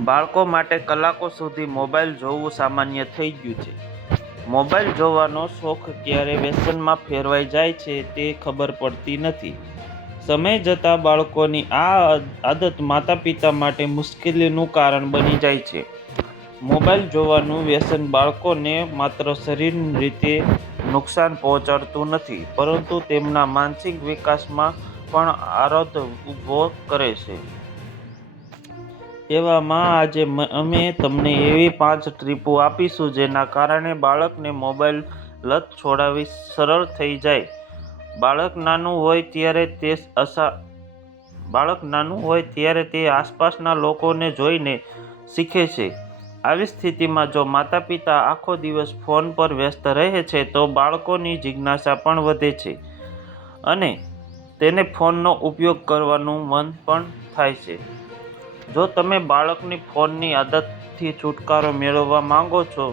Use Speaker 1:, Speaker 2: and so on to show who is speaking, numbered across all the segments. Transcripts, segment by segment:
Speaker 1: બાળકો માટે કલાકો સુધી મોબાઈલ જોવું સામાન્ય થઈ ગયું છે. મોબાઈલ જોવાનો શોખ ક્યારે વ્યસનમાં ફેરવાઈ જાય છે તે ખબર પડતી નથી. સમય જતાં બાળકોની આ આદત માતા પિતા માટે મુશ્કેલીનું કારણ બની જાય છે. મોબાઈલ જોવાનું વ્યસન બાળકોને માત્ર શરીરની રીતે નુકસાન પહોંચાડતું નથી, પરંતુ તેમના માનસિક વિકાસમાં પણ આરોધ ઊભો કરે છે. એવામાં આજે અમે તમને એવી પાંચ ટ્રીપો આપીશું જેના કારણે બાળકને મોબાઈલ લત છોડાવી સરળ થઈ જાય. બાળક નાનું હોય ત્યારે તે અસા, બાળક નાનું હોય ત્યારે તે આસપાસના લોકોને જોઈને શીખે છે. આવી સ્થિતિમાં જો માતા પિતા આખો દિવસ ફોન પર વ્યસ્ત રહે છે, તો બાળકોની જિજ્ઞાસા પણ વધે છે અને તેને ફોનનો ઉપયોગ કરવાનું મન પણ થાય છે. જો તમે બાળકની ફોનની આદતથી છુટકારો મેળવવા માંગો છો,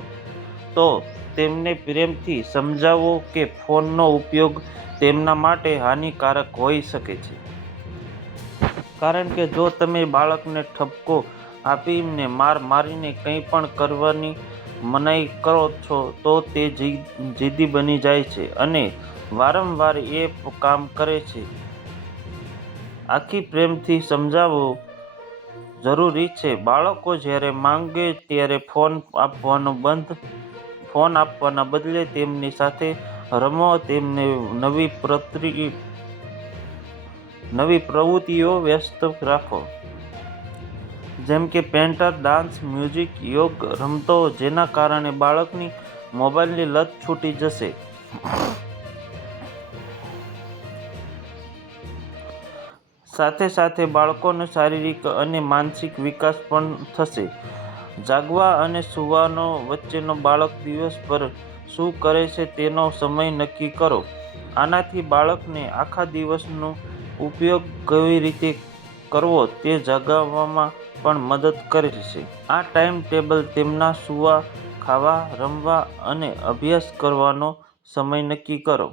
Speaker 1: તો તેમને પ્રેમથી સમજાવો કે ફોનનો ઉપયોગ તેમના માટે હાનિકારક હોઈ શકે છે. કારણ કે જો તમે બાળકને ઠપકો આપીને માર મારીને કંઈ પણ કરવાની મનાઈ કરો છો, તો તે જીદી બની જાય છે અને વારંવાર એ કામ કરે છે. આખી પ્રેમથી સમજાવવું જરૂરી છે. બાળકો જ્યારે માંગે ત્યારે ફોન આપવાનો બંધ, ફોન આપવાના બદલે તેમની સાથે રમો. તેમને નવી પ્રતિ, નવી પ્રવૃત્તિઓ વ્યસ્ત રાખો. જેમ કે પેન્ટર, ડાન્સ, મ્યુઝિક, યોગ, રમતો, જેના કારણે બાળકની મોબાઈલની લત છૂટી જશે. સાથે સાથે બાળકોનો શારીરિક અને માનસિક વિકાસ પણ થશે. જાગવા અને સૂવાનો વચ્ચેનો બાળક દિવસભર શું કરે છે તેનો સમય નક્કી કરો. આનાથી બાળકને આખા દિવસનો ઉપયોગ કેવી રીતે કરવો તે જગાવવામાં પણ મદદ કરે છે. આ ટાઈમ ટેબલ તેમના સૂવા, ખાવા, રમવા અને અભ્યાસ કરવાનો સમય નક્કી કરો.